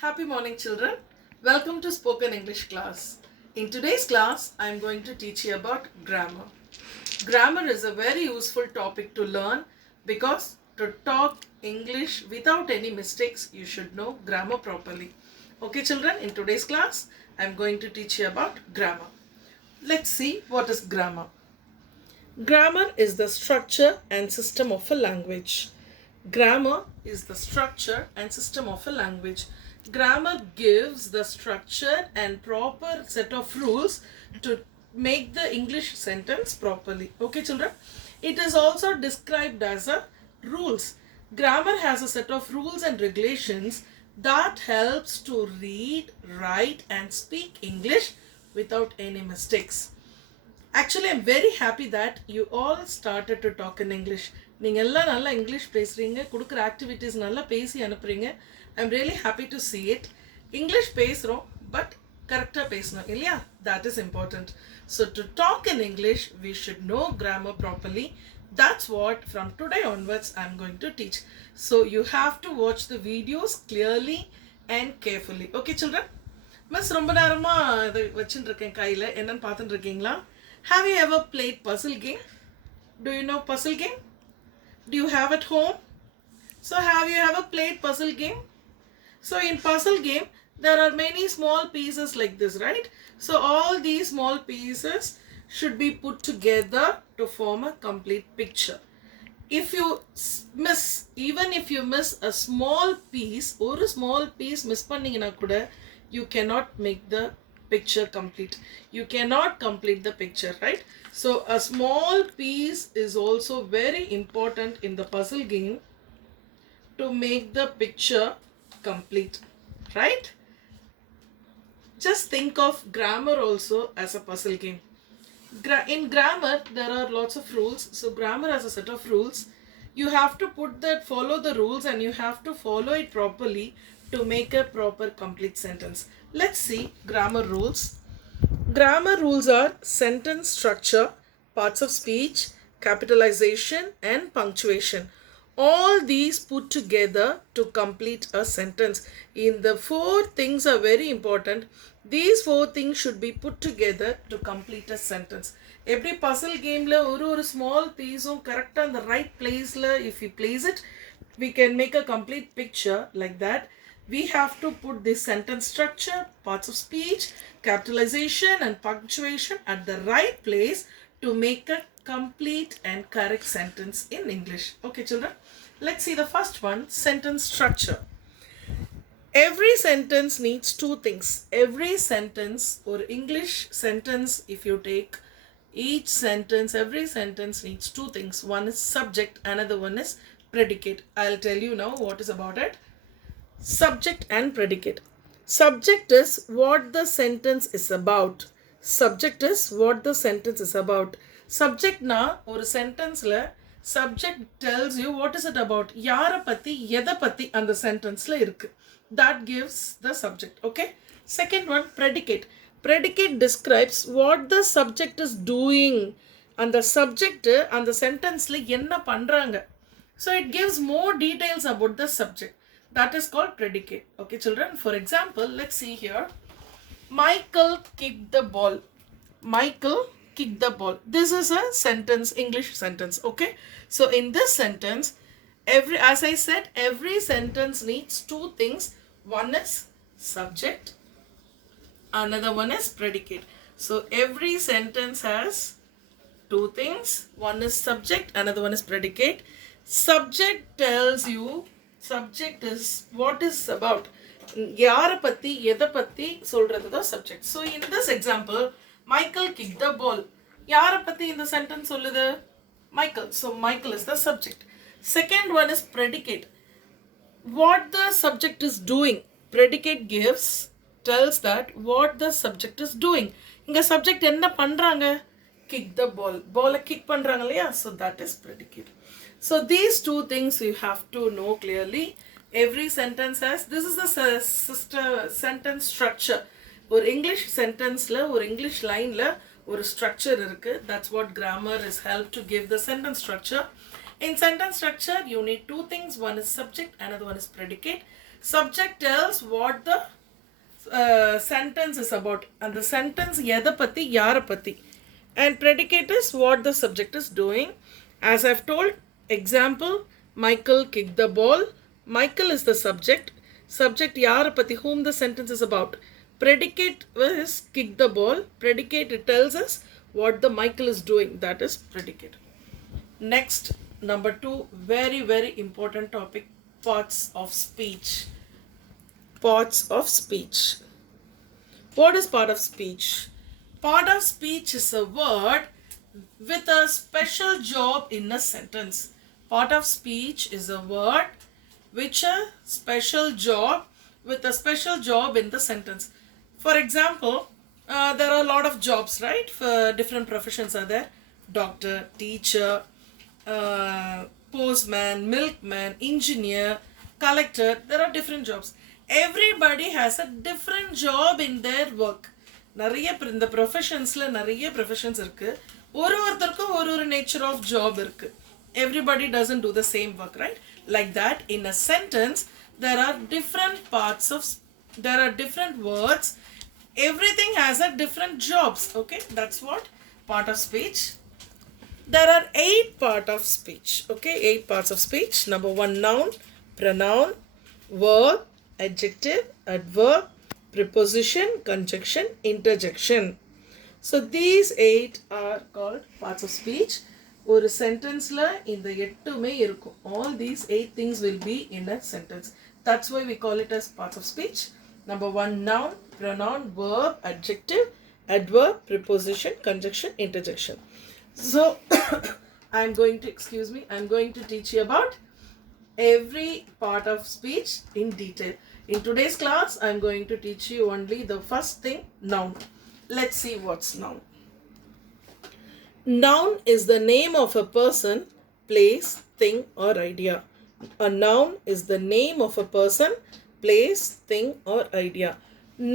Happy morning, children. Welcome to Spoken English class. In today's class, I am going to teach you about grammar. Grammar is a very useful topic to learn because to talk English without any mistakes, you should know grammar properly. Okay, children, in today's class, I am going to teach you about grammar. Let's see what is grammar. Grammar is the structure and system of a language. Grammar is the structure and system of a language. Grammar gives the structure and proper set of rules to make the English sentence properly. Okay, children? It is also described as a rules. Grammar has a set of rules and regulations that helps to read, write and speak English without any mistakes. Actually, I'm very happy that you all started to talk in English. நீங்கள் எல்லாம் நல்லா English பேசுகிறீங்க, கொடுக்குற activities நல்லா பேசி அனுப்புகிறீங்க. I'm really happy to see it. English பேசுகிறோம், but கரெக்டாக பேசணும் இல்லையா? That is important. So to talk in English, we should know grammar properly. That's what from today onwards I'm going to teach. So you have to watch the videos clearly and carefully. Okay, children? Miss ரொம்ப நேரமாக இதை வச்சுட்டு இருக்கேன் கையில், என்னன்னு பார்த்துட்டு இருக்கீங்களா? Have you ever played puzzle game? Do you know puzzle game? Do you have at home? So have you ever played puzzle game? So in puzzle game, there are many small pieces like this, right? So all these small pieces should be put together to form a complete picture. If you miss, even if you miss a small piece, or a small piece miss panningina kuda, you cannot make the picture complete. You cannot complete the picture, right? So a small piece is also very important in the puzzle game to make the picture complete, right? Just think of grammar also as a puzzle game. In grammar there are lots of rules. So grammar has a set of rules. You have to follow the rules and you have to follow it properly to make a proper complete sentence. Let's see grammar rules. Grammar rules are sentence structure, parts of speech, capitalization and punctuation. All these put together to complete a sentence. In the four things are very important. These four things should be put together to complete a sentence. Every puzzle game la ஒரு small piece correct in the right place la, if we place it, we can make a complete picture like that. We have to put this sentence structure, parts of speech, capitalization and punctuation at the right place to make a complete and correct sentence in English. Okay, children? Let's see the first one, sentence structure. Every sentence needs two things. Every sentence or English sentence, if you take each sentence, every sentence needs two things. One is subject, another one is predicate. I'll tell you now what is about it. Subject and predicate. Subject is what the sentence is about. Subject is what the sentence is about. Subject na ஒரு sentenceல subject tells you what is it about. யார பத்தி எதை பத்தி அந்த sentenceல இருக்கு. That gives the subject. Okay. Second one, predicate. Predicate describes what the subject is doing. அந்த subject அந்த sentenceல என்ன பண்றாங்க. So it gives more details about the subject. That is called predicate. Okay, children. For example, let's see here. Michael kicked the ball. Michael kicked the ball. This is a sentence, English sentence. Okay. So in this sentence, as I said, every sentence needs two things. One is subject. Another one is predicate. So every sentence has two things. One is subject. Another one is predicate. Subject tells you. Subject is what is about. யாரை பற்றி எதை பற்றி சொல்கிறது தான் subject. So in this example, Michael kicked the ball. யாரை பற்றி இந்த sentence சொல்லுது? Michael. So Michael is the subject. Second one is predicate. What the subject is doing. Predicate tells that what the subject is doing. இங்க subject என்ன பண்றாங்க? Kick the ball. Ball kick பண்றாங்க இல்லையா? So that is predicate. So these two things you have to know clearly. Every sentence has, this is the sentence structure. ஒரு English sentenceல ஒரு English lineல ஒரு structure இருக்கு. That's what grammar is helped to give the sentence structure. In sentence structure, you need two things. One is subject, another one is predicate. Subject tells what the sentence is about. And the sentence yada pati, yara pati. And predicate is what the subject is doing. As I've told, example, Michael kicked the ball. Michael is the subject. Subject yara pati, whom the sentence is about. Predicate is kick the ball. Predicate, it tells us what the Michael is doing. That is predicate. Next, number 2, very, very important topic, parts of speech. Parts of speech. What is part of speech? Part of speech is a word with a special job in a sentence. Part of speech is a word which a special job with a special job in the sentence. For example, there are a lot of jobs, right? For different professions are there. Doctor, teacher, postman, milkman, engineer, collector. There are different jobs. Everybody has a different job in their work. நிறைய இந்த ப்ரொஃபஷன்ஸில் நிறைய professions இருக்குது. ஒருத்தருக்கும் ஒரு nature of job இருக்குது. Everybody doesn't do the same work, right? Like that, in a sentence, there are different parts of, there are different words. Everything has a different jobs, okay? That's what part of speech. There are 8 parts of speech, okay? 8 parts of speech. Number 1, noun, pronoun, verb, adjective, adverb, preposition, conjunction, interjection. So these 8 are called parts of speech. ஒரு சென்டென்ஸில் இந்த 8மே இருக்கும். All these 8 things will be in a sentence. That's why we call it as parts of speech. Number 1, noun, pronoun, verb, adjective, adverb, preposition, conjunction, interjection. So I'm going to teach you about every part of speech in detail. In today's class, I'm going to teach you only the first thing, noun. Let's see what's noun. Noun is the name of a person, place, thing or idea. A noun is the name of a person, place, thing or idea.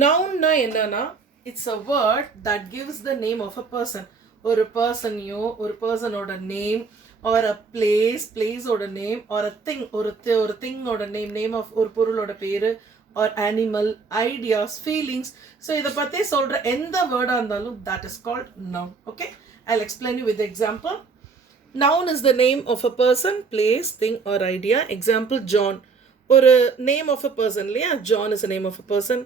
Noun na enna, it's a word that gives the name of a person. Or a person or a name, or a place or a name, or a thing or a thing or a name of or பொருள் ஓட பேரு, or animal, ideas, feelings. So இத பத்தி சொல்ற எந்த வேர்டா இருந்தாலும் that is called noun. Okay, I'll explain you with the example. Noun is the name of a person, place, thing or idea. Example, John. Or a name of a person, yeah, John is the name of a person.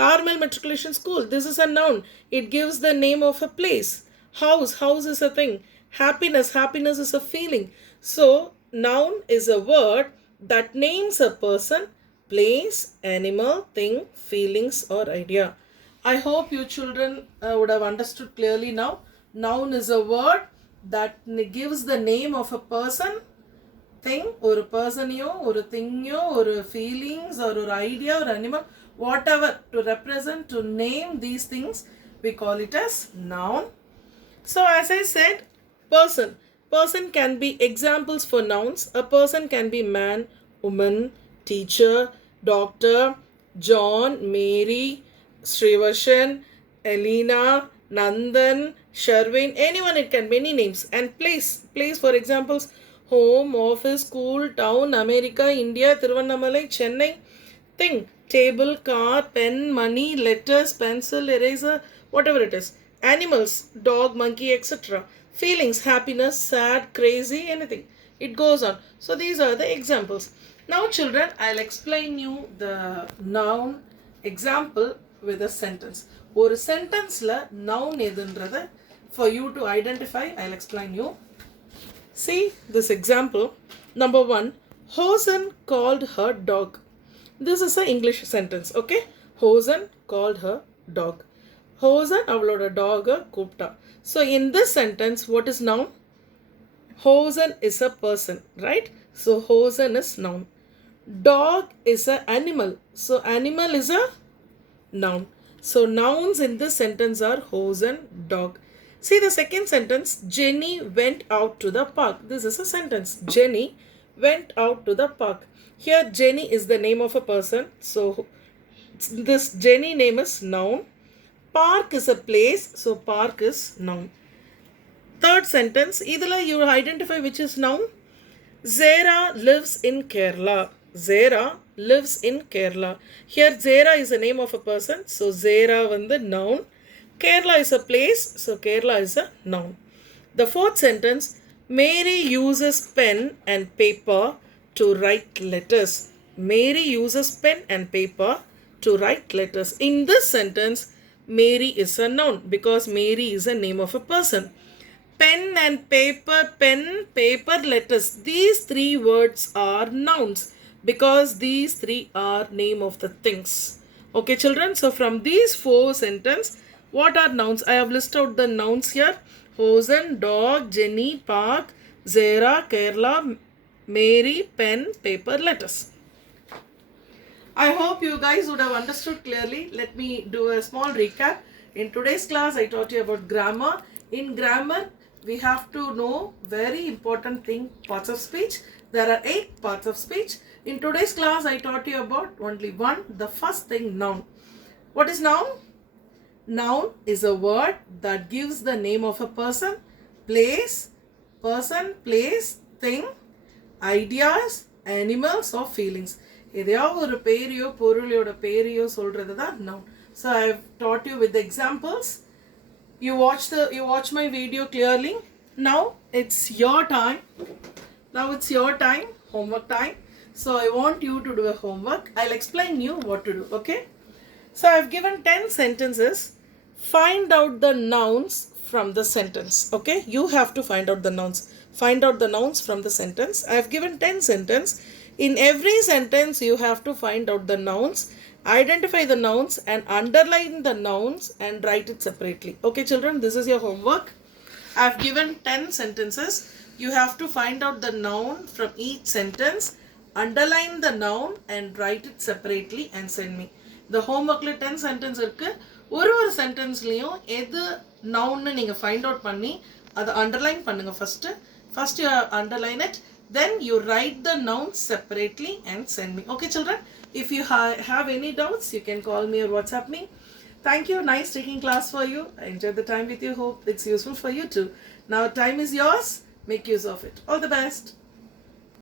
Carmel Matriculation School, this is a noun. It gives the name of a place. House is a thing. Happiness is a feeling. So noun is a word that names a person, place, animal, thing, feelings or idea. I hope you children would have understood clearly now. Noun is a word that gives the name of a person, thing, or a person, or a thing, or a feelings, or an idea, or animal, whatever, to represent, to name these things, we call it as noun. So as I said, person can be examples for nouns. A person can be man, woman, teacher, doctor, John, Mary, Srivarshan, Elena, Nandan, Sherwin, anyone, it can be any names. And place for examples, home, office, school, town, America, India, Tiruvannamalai, Chennai. Thing, table, car, pen, money, letters, pencil, eraser, whatever it is. Animals, dog, monkey, etc. Feelings, happiness, sad, crazy, anything. It goes on. So these are the examples. Now children, I'll explain you the noun example with a sentence. ஒரு சென்டென்ஸில் noun எதுன்றதை for you to identify, I'll explain you. See this example. Number 1, Hosen called her dog. This is an English sentence, okay? Hosen called her dog. Hosen அவளோட டாகை கூப்பிட்டா. So in this sentence, what is noun? Hosen is a person, right? So Hosen is noun. Dog is an animal. So animal is a noun. So nouns in this sentence are Hosen, dog. See the second sentence, Jenny went out to the park. This is a sentence. Jenny went out to the park. Here Jenny is the name of a person. So this Jenny name is noun. Park is a place. So park is noun. Third sentence, idhula you identify which is noun. Zara lives in Kerala. Zera lives in Kerala. Here Zera is the name of a person. So Zera the noun. Kerala is a place. So Kerala is a noun. The fourth sentence, Mary uses pen and paper to write letters. Mary uses pen and paper to write letters. In this sentence, Mary is a noun because Mary is a name of a person. Pen and paper, pen, paper, letters. These three words are nouns because these three are name of the things. Okay, children. So from these four sentences, what are nouns? I have listed out the nouns here. Hosen, dog, Jenny, park, Zera, Kerala, Mary, pen, paper, letters. I hope you guys would have understood clearly. Let me do a small recap. In today's class, I taught you about grammar. In grammar, we have to know very important thing, parts of speech. There are 8 parts of speech. In today's class, I taught you about only one. The first thing, noun. What is noun? Noun is a word that gives the name of a person, place, thing, ideas, animals or feelings. எதையாவது ஒரு பேரையோ பொருளையோட பேரையோ சொல்றது தான் noun. So I have taught you with examples. You watch my video clearly. Now it's your time. Homework time. So I want you to do a homework. I'll explain you what to do, okay? So I've given 10 sentences. Find out the nouns from the sentence, okay? You have to find out the nouns. Find out the nouns from the sentence. I've given 10 sentences. In every sentence, you have to find out the nouns, identify the nouns and underline the nouns and write it separately. Okay, children, this is your homework. I've given 10 sentences. You have to find out the noun from each sentence, underline the noun and write it separately and send me. The homework 10 sentences irukku. ஒரு சென்டென்ஸ்லயும் எது நவுன்னு நீங்க find out பண்ணி அதை underline பண்ணுங்க first you underline it, then you write the nouns separately and send me. Okay, children, if you have any doubts, you can call me or WhatsApp me. Thank you. Nice taking class for you. I enjoyed the time with you. Hope it's useful for you too. Now time is yours. Make use of it. All the best.